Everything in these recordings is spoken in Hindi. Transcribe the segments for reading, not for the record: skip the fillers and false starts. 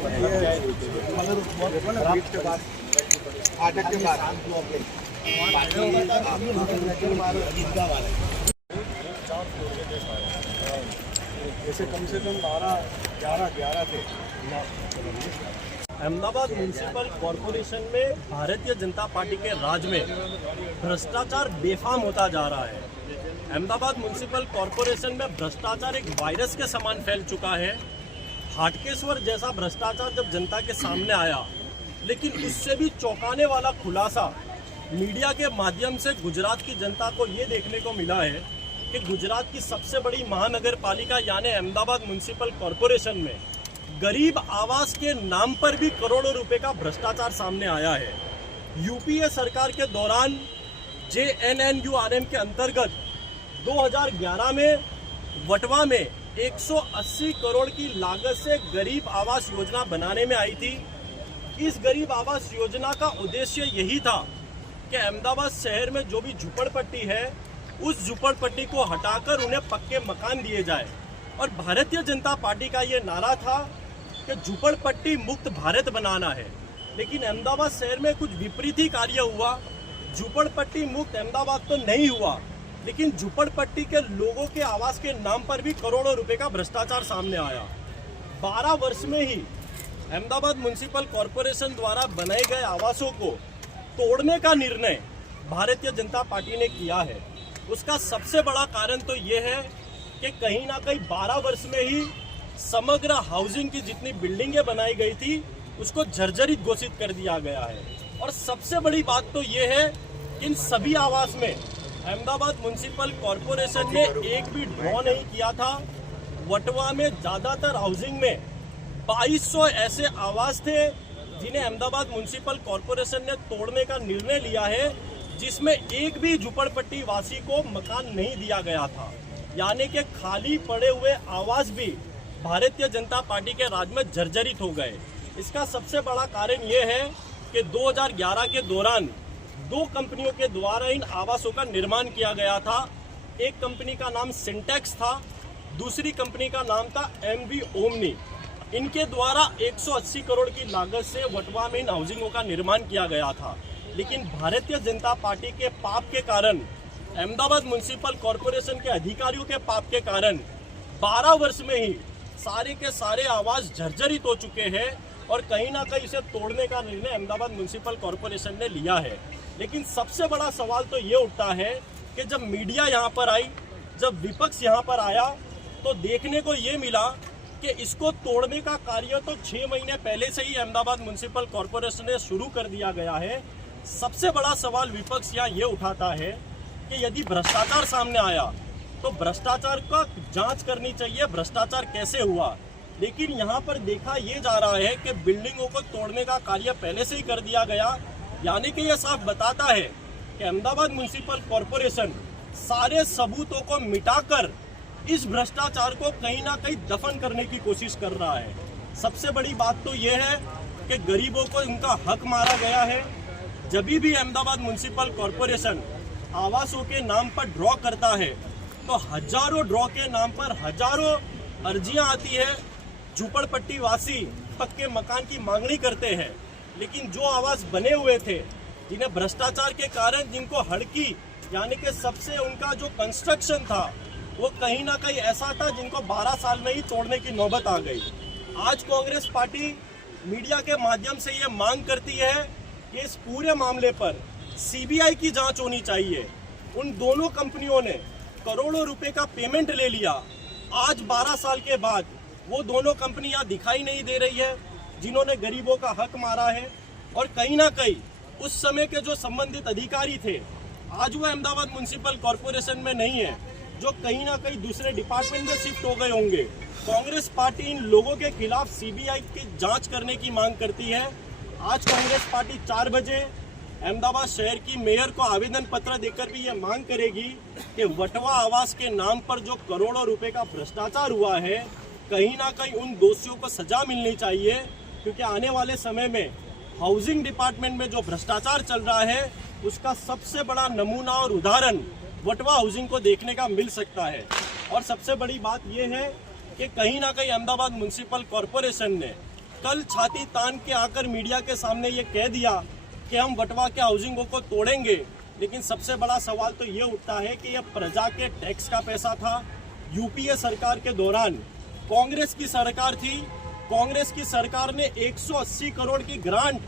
ऐसे कम से कम 11 थे। अहमदाबाद म्यूनिसिपल कॉरपोरेशन में भारतीय जनता पार्टी के राज में भ्रष्टाचार बेफाम होता जा रहा है। अहमदाबाद म्यूनिसिपल कॉरपोरेशन में भ्रष्टाचार एक वायरस के समान फैल चुका है। हाटकेश्वर जैसा भ्रष्टाचार जब जनता के सामने आया, लेकिन उससे भी चौंकाने वाला खुलासा मीडिया के माध्यम से गुजरात की जनता को ये देखने को मिला है कि गुजरात की सबसे बड़ी महानगर पालिका यानी अहमदाबाद म्यूनिसिपल कॉरपोरेशन में गरीब आवास के नाम पर भी करोड़ों रुपए का भ्रष्टाचार सामने आया है। यूपीए सरकार के दौरान JNNURM के अंतर्गत 2011 में वटवा में 180 करोड़ की लागत से गरीब आवास योजना बनाने में आई थी। इस गरीब आवास योजना का उद्देश्य यही था कि अहमदाबाद शहर में जो भी झुपड़पट्टी है, उस झुपड़पट्टी को हटाकर उन्हें पक्के मकान दिए जाए। और भारतीय जनता पार्टी का ये नारा था कि झुपड़पट्टी मुक्त भारत बनाना है। लेकिन अहमदाबाद शहर में कुछ विपरीत ही कार्य हुआ। झुपड़पट्टी मुक्त अहमदाबाद तो नहीं हुआ, लेकिन झुपड़पट्टी के लोगों के आवास के नाम पर भी करोड़ों रुपए का भ्रष्टाचार सामने आया। 12 वर्ष में ही अहमदाबाद म्यूनिसिपल कॉरपोरेशन द्वारा बनाए गए आवासों को तोड़ने का निर्णय भारतीय जनता पार्टी ने किया है। उसका सबसे बड़ा कारण तो ये है कि कहीं ना कहीं 12 वर्ष में ही समग्र हाउसिंग की जितनी बिल्डिंगें बनाई गई थी उसको जर्जरित घोषित कर दिया गया है। और सबसे बड़ी बात तो ये है कि इन सभी आवास में अहमदाबाद म्यूनिसिपल कॉरपोरेशन ने एक भी ड्रॉ नहीं किया था। वटवा में ज़्यादातर हाउसिंग में 2200 ऐसे आवास थे जिन्हें अहमदाबाद म्यूनिसिपल कॉरपोरेशन ने तोड़ने का निर्णय लिया है, जिसमें एक भी झुपड़पट्टी वासी को मकान नहीं दिया गया था। यानी कि खाली पड़े हुए आवास भी भारतीय जनता पार्टी के राज में जर्जरित हो गए। इसका सबसे बड़ा कारण ये है कि 2011 के दौरान 2 कंपनियों के द्वारा इन आवासों का निर्माण किया गया था। एक कंपनी का नाम सिंटेक्स था, दूसरी कंपनी का नाम था MV ओमनी। इनके द्वारा 180 करोड़ की लागत से वटवा में इन हाउसिंगों का निर्माण किया गया था। लेकिन भारतीय जनता पार्टी के पाप के कारण, अहमदाबाद म्यूनिसिपल कॉरपोरेशन के अधिकारियों के पाप के कारण 12 वर्ष में ही सारे के सारे आवास जर्जरित हो चुके हैं और कहीं ना कहीं इसे तोड़ने का निर्णय अहमदाबाद म्यूनिसिपल कॉरपोरेशन ने लिया है। लेकिन सबसे बड़ा सवाल तो ये उठता है कि जब मीडिया यहाँ पर आई, जब विपक्ष यहाँ पर आया, तो देखने को ये मिला कि इसको तोड़ने का कार्य तो 6 महीने पहले से ही अहमदाबाद म्यूनिसिपल कॉरपोरेशन ने शुरू कर दिया गया है। सबसे बड़ा सवाल विपक्ष यहाँ ये उठाता है कि यदि भ्रष्टाचार सामने आया तो भ्रष्टाचार का जांच करनी चाहिए, भ्रष्टाचार कैसे हुआ। लेकिन यहाँ पर देखा ये जा रहा है कि बिल्डिंगों को तोड़ने का कार्य पहले से ही कर दिया गया। यानी कि यह साफ बताता है कि अहमदाबाद म्यूनिसिपल कॉरपोरेशन सारे सबूतों को मिटाकर इस भ्रष्टाचार को कहीं ना कहीं दफन करने की कोशिश कर रहा है। सबसे बड़ी बात तो यह है कि गरीबों को उनका हक मारा गया है। जब भी अहमदाबाद म्यूनिसिपल कॉरपोरेशन आवासों के नाम पर ड्रॉ करता है तो हजारों ड्रॉ के नाम पर हजारों अर्जियां आती है। झुपड़पट्टी वासी पक्के मकान की मांगनी करते हैं, लेकिन जो आवास बने हुए थे, जिन्हें भ्रष्टाचार के कारण जिनको हड़की यानी कि सबसे उनका जो कंस्ट्रक्शन था वो कहीं ना कहीं ऐसा था जिनको 12 साल में ही तोड़ने की नौबत आ गई। आज कांग्रेस पार्टी मीडिया के माध्यम से ये मांग करती है कि इस पूरे मामले पर CBI की जांच होनी चाहिए। उन दोनों कंपनियों ने करोड़ों रुपए का पेमेंट ले लिया। आज 12 साल के बाद वो दोनों कंपनियां दिखाई नहीं दे रही है जिन्होंने गरीबों का हक मारा है। और कहीं ना कहीं उस समय के जो संबंधित अधिकारी थे, आज वो अहमदाबाद म्यूनिसिपल कॉरपोरेशन में नहीं है, जो कहीं ना कहीं दूसरे डिपार्टमेंट में शिफ्ट हो गए होंगे। कांग्रेस पार्टी इन लोगों के खिलाफ CBI की जांच करने की मांग करती है। आज कांग्रेस पार्टी 4 बजे अहमदाबाद शहर की मेयर को आवेदन पत्र देकर भी ये मांग करेगी कि वटवा आवास के नाम पर जो करोड़ों रुपए का भ्रष्टाचार हुआ है, कहीं ना कहीं उन दोषियों को सजा मिलनी चाहिए। क्योंकि आने वाले समय में हाउसिंग डिपार्टमेंट में जो भ्रष्टाचार चल रहा है उसका सबसे बड़ा नमूना और उदाहरण वटवा हाउसिंग को देखने का मिल सकता है। और सबसे बड़ी बात यह है कि कहीं ना कहीं अहमदाबाद म्यूनिसिपल कॉरपोरेशन ने कल छाती तान के आकर मीडिया के सामने ये कह दिया कि हम वटवा के हाउसिंगों को तोड़ेंगे, लेकिन सबसे बड़ा सवाल तो ये उठता है कि यह प्रजा के टैक्स का पैसा था। यूपीए सरकार के दौरान कांग्रेस की सरकार थी, कांग्रेस की सरकार ने 180 करोड़ की ग्रांट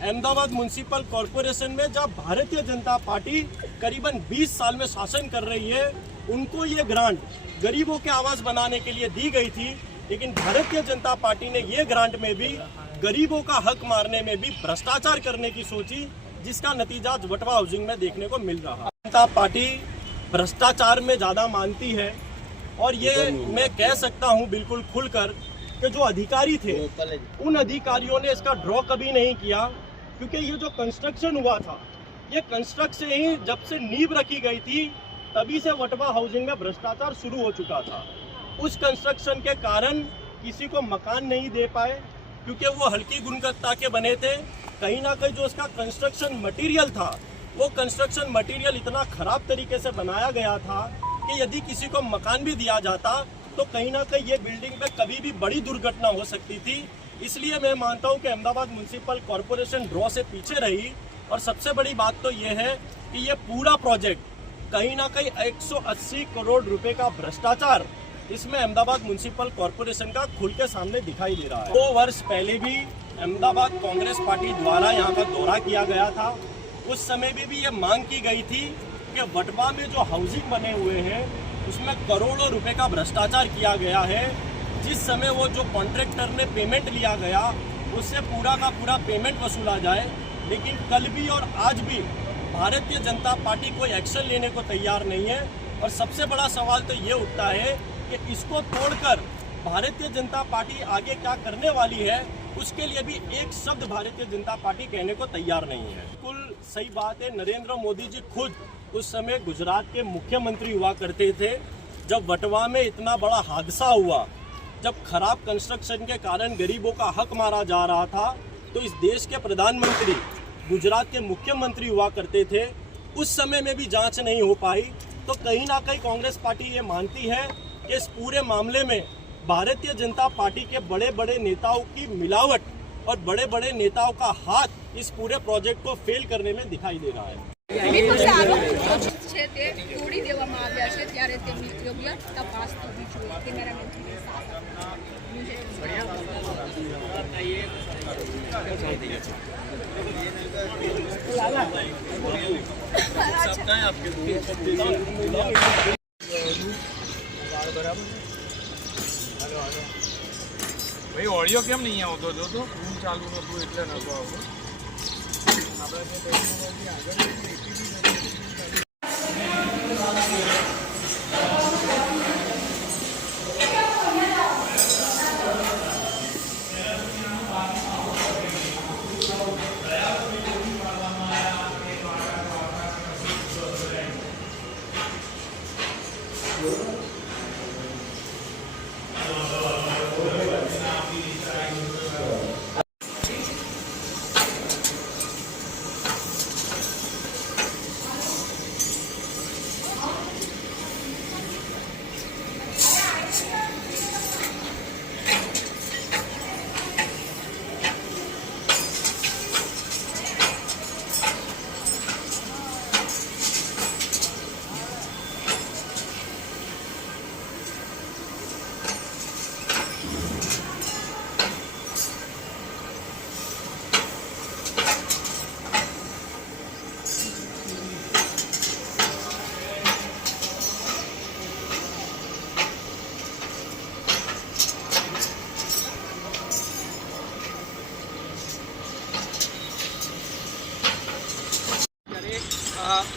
अहमदाबाद म्युनिसिपल कॉरपोरेशन में, जब भारतीय जनता पार्टी करीबन 20 साल में शासन कर रही है, उनको ये ग्रांट गरीबों के आवास बनाने के लिए दी गई थी। लेकिन भारतीय जनता पार्टी ने ये ग्रांट में भी गरीबों का हक मारने में भी भ्रष्टाचार करने की सोची, जिसका नतीजा वटवा हाउसिंग में देखने को मिल रहा है। जनता पार्टी भ्रष्टाचार में ज्यादा मानती है और ये मैं कह सकता हूं बिल्कुल खुलकर कि जो अधिकारी थे उन अधिकारियों ने इसका ड्रॉ कभी नहीं किया, क्योंकि ये जो कंस्ट्रक्शन हुआ था, ये कंस्ट्रक्शन ही जब से नींव रखी गई थी तभी से वटवा हाउसिंग में भ्रष्टाचार शुरू हो चुका था। उस कंस्ट्रक्शन के कारण किसी को मकान नहीं दे पाए, क्योंकि वो हल्की गुणवत्ता के बने थे। कहीं ना कहीं जो उसका कंस्ट्रक्शन मटेरियल था, वो कंस्ट्रक्शन मटेरियल इतना खराब तरीके से बनाया गया था कि यदि किसी को मकान भी दिया जाता तो कहीं ना कहीं ये बिल्डिंग पे कभी भी बड़ी दुर्घटना हो सकती थी। इसलिए मैं मानता हूँ कि अहमदाबाद म्युनिसिपल कॉरपोरेशन ड्रॉ से पीछे रही। और सबसे बड़ी बात तो ये है कि ये पूरा प्रोजेक्ट कहीं ना कहीं 180 करोड़ रुपए का भ्रष्टाचार इसमें अहमदाबाद म्युनिसिपल कॉरपोरेशन का खुल के सामने दिखाई दे रहा है। 2 वर्ष पहले भी अहमदाबाद कांग्रेस पार्टी द्वारा यहाँ का दौरा किया गया था। उस समय भी ये मांग की गई थी कि वटवा में जो हाउसिंग बने हुए हैं उसमें करोड़ों रुपए का भ्रष्टाचार किया गया है। जिस समय वो जो कॉन्ट्रैक्टर ने पेमेंट लिया गया उससे पूरा का पूरा पेमेंट वसूला जाए, लेकिन कल भी और आज भी भारतीय जनता पार्टी कोई एक्शन लेने को तैयार नहीं है। और सबसे बड़ा सवाल तो ये उठता है कि इसको तोड़कर भारतीय जनता पार्टी आगे क्या करने वाली है, उसके लिए भी एक शब्द भारतीय जनता पार्टी कहने को तैयार नहीं है। बिल्कुल सही बात है, नरेंद्र मोदी जी खुद उस समय गुजरात के मुख्यमंत्री हुआ करते थे जब वटवा में इतना बड़ा हादसा हुआ, जब खराब कंस्ट्रक्शन के कारण गरीबों का हक मारा जा रहा था, तो इस देश के प्रधानमंत्री गुजरात के मुख्यमंत्री हुआ करते थे। उस समय में भी जांच नहीं हो पाई। तो कहीं ना कहीं कांग्रेस पार्टी ये मानती है कि इस पूरे मामले में भारतीय जनता पार्टी के बड़े बड़े नेताओं की मिलावट और बड़े बड़े नेताओं का हाथ इस पूरे प्रोजेक्ट को फेल करने में दिखाई दे रहा है। વિપક્ષે આરોપ છે તે તોડી દેવામાં આવ્યા છે, ત્યારે તેમની યોગ્ય તપાસ થવી જોઈએ। કેમેરામેન ભાઈ ઓડિયો કેમ નહીં આવતો? જો તો હું ચાલુ નતું એટલે નતો આવતો. આપણે જે ટેકનોલોજી આગળ એટલી બી નથી.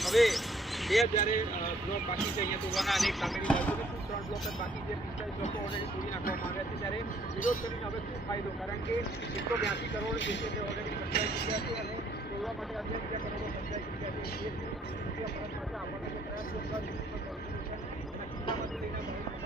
હવે બે જ્યારે બ્લોક બાકી છે અહીંયા તોડવાના અને સામેની બાજુથી 3 બ્લોક જ બાકી છે, 45 બ્લોકો ઓલરેડી તોડી નાખવામાં આવ્યા છે, ત્યારે વિરોધ કરીને હવે શું ફાયદો? કારણ કે 182 કરોડ જે છે તે ઓલરેડી ખર્ચાઈ ચૂક્યા છે અને તોડવા માટે અન્ય બીજા કરોડો ખર્ચાઈ ચૂક્યા છે। રૂપિયા પરત માટે આપવાનો જે પ્રયાસ એના કિસ્સામાંથી લઈને